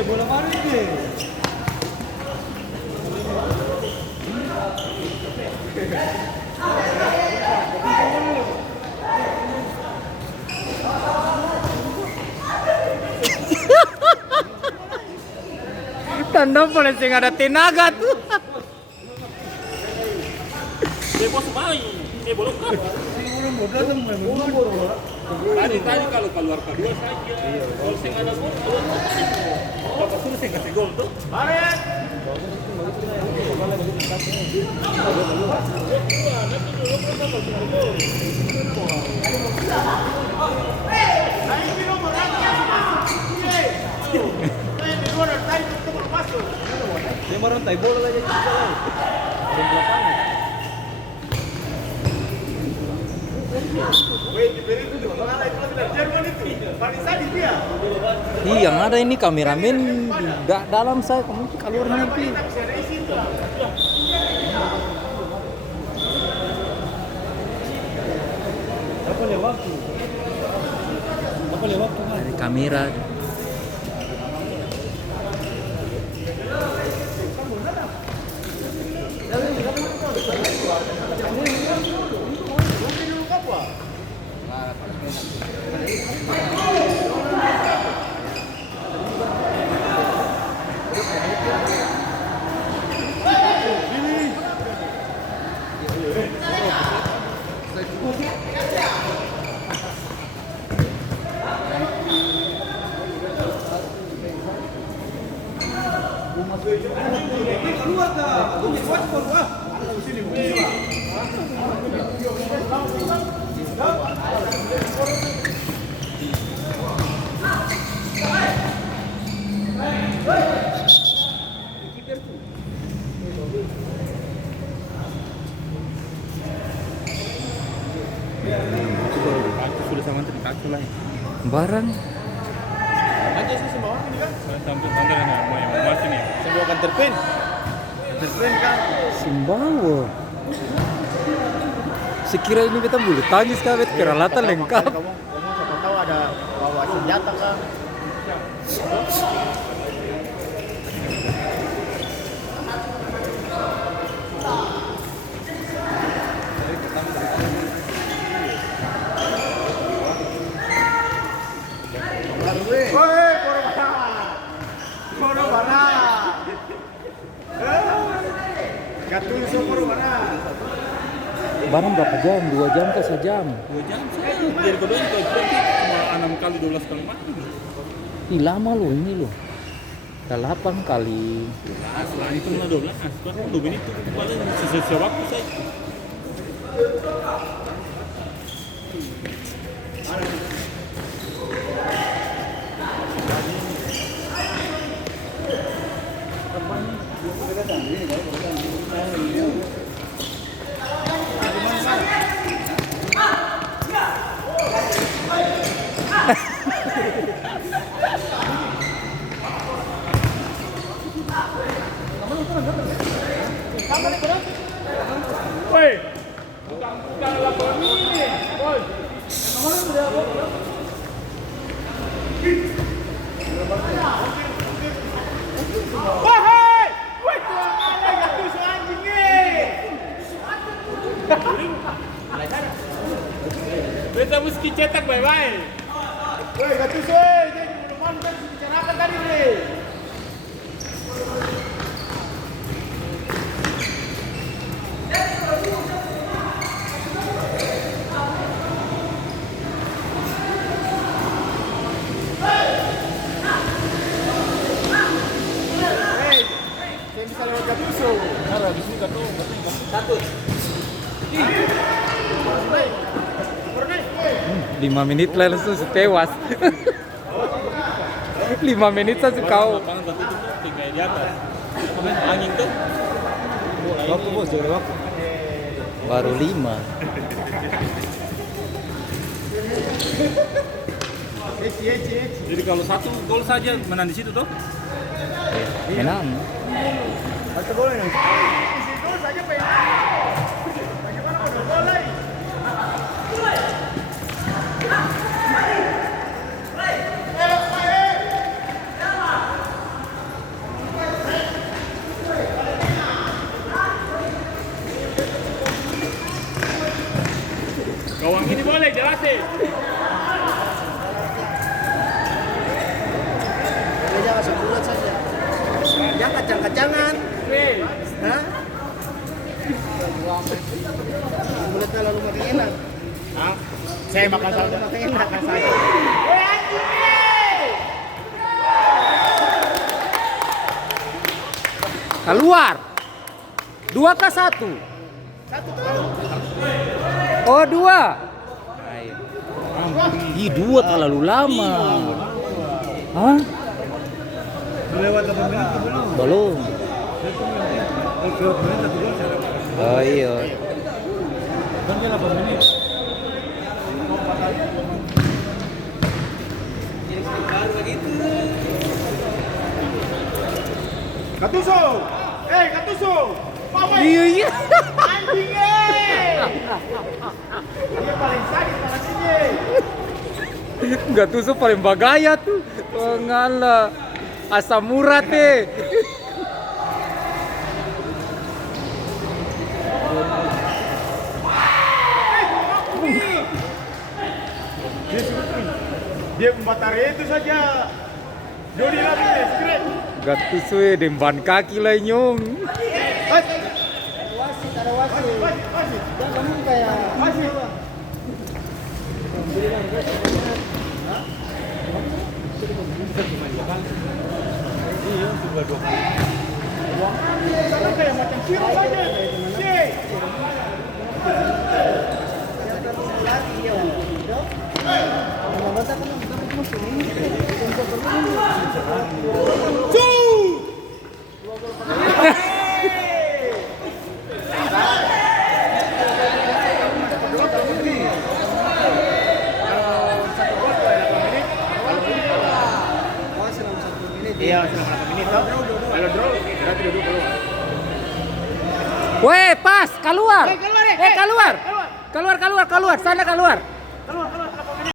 Bola baru ini. Tanda boleh sing ada tenaga tuh. Bos main, bolong kan? Tadi kalau keluar kedua saja. Kalau sing ada gol, kalau suruh sing kasih gol tuh. Baret. Dia merontai bola aja Yang ada ini kameramen di dalam saya kamu keluar nanti. Apa lewat waktu? Dari kamera. Sudah sama tadi kaki lah. Barang aja sih semua orang ini kan. Sampai kan mau masih nih. Semua kan terpen kan. Simbawa. Sekira ini kita bulu tangis kawet peralatan lengkap. Kamu siapa tahu ada bawa senjata kan. Barang berapa jam? 2 jam ke 1 jam? 2 jam saya. Jadi kedua itu cuma 6 kali 12 kali makan. Ih lama loh ini loh. 8 kali. Setelah itu 12. Sekarang 2 menit itu paling sesuai waktu saja. Woi, bukan laporan ini, woi. Wahai, woi tuang ada gatu anjing ni. Beta mesti cetak bye-bye. Woi, gatu soi, jadi belum kan bicarakan tadi ni. Lima menit lah langsung tewas. 5 menit saja kau. Lapangan satu itu tinggal di atas. Angin tuh. Waktu bos, jangan waktu. Baru 5. Eci. Jadi kalau 1 gol saja menang di situ toh? Menang. Satu gol ini. Isi gol saja pengen. Bagaimana udah gol lagi? Gawang ini boleh jelasin. Jangan sebulan saja. Jangan kacang-kacangan. Hah? Mulutnya lalu makin enak. Saya makan salad makin enak kan saya. Keluar. 2 ke 1. Satu terlalu. Oh 2. Ih 2 terlalu lama. Hah? Lewat 8 menit belum? Belum. Lewat menit 1 gol saya. Oh iya. Kan dia 8 menit. Katuso! Katuso! Iya. Anjing Dia paling sakit malah sini. Enggak tusuk paling bagaya tuh. Oh ngalah. Asam urat deh. Dia membatari itu saja. Dodi lagi deh, skret. Enggak tusuk demban kaki lah nyong. Wasit. Jangan kamu kayak wasit. Iya, sudah 2 kali. Sana kayak macam kira saja. Iya, selama 8 menit toh. Kalau draw, berarti duduk keluar. Weh, pas, keluar. Keluar. Keluar. Keluar. Sana keluar. Keluar.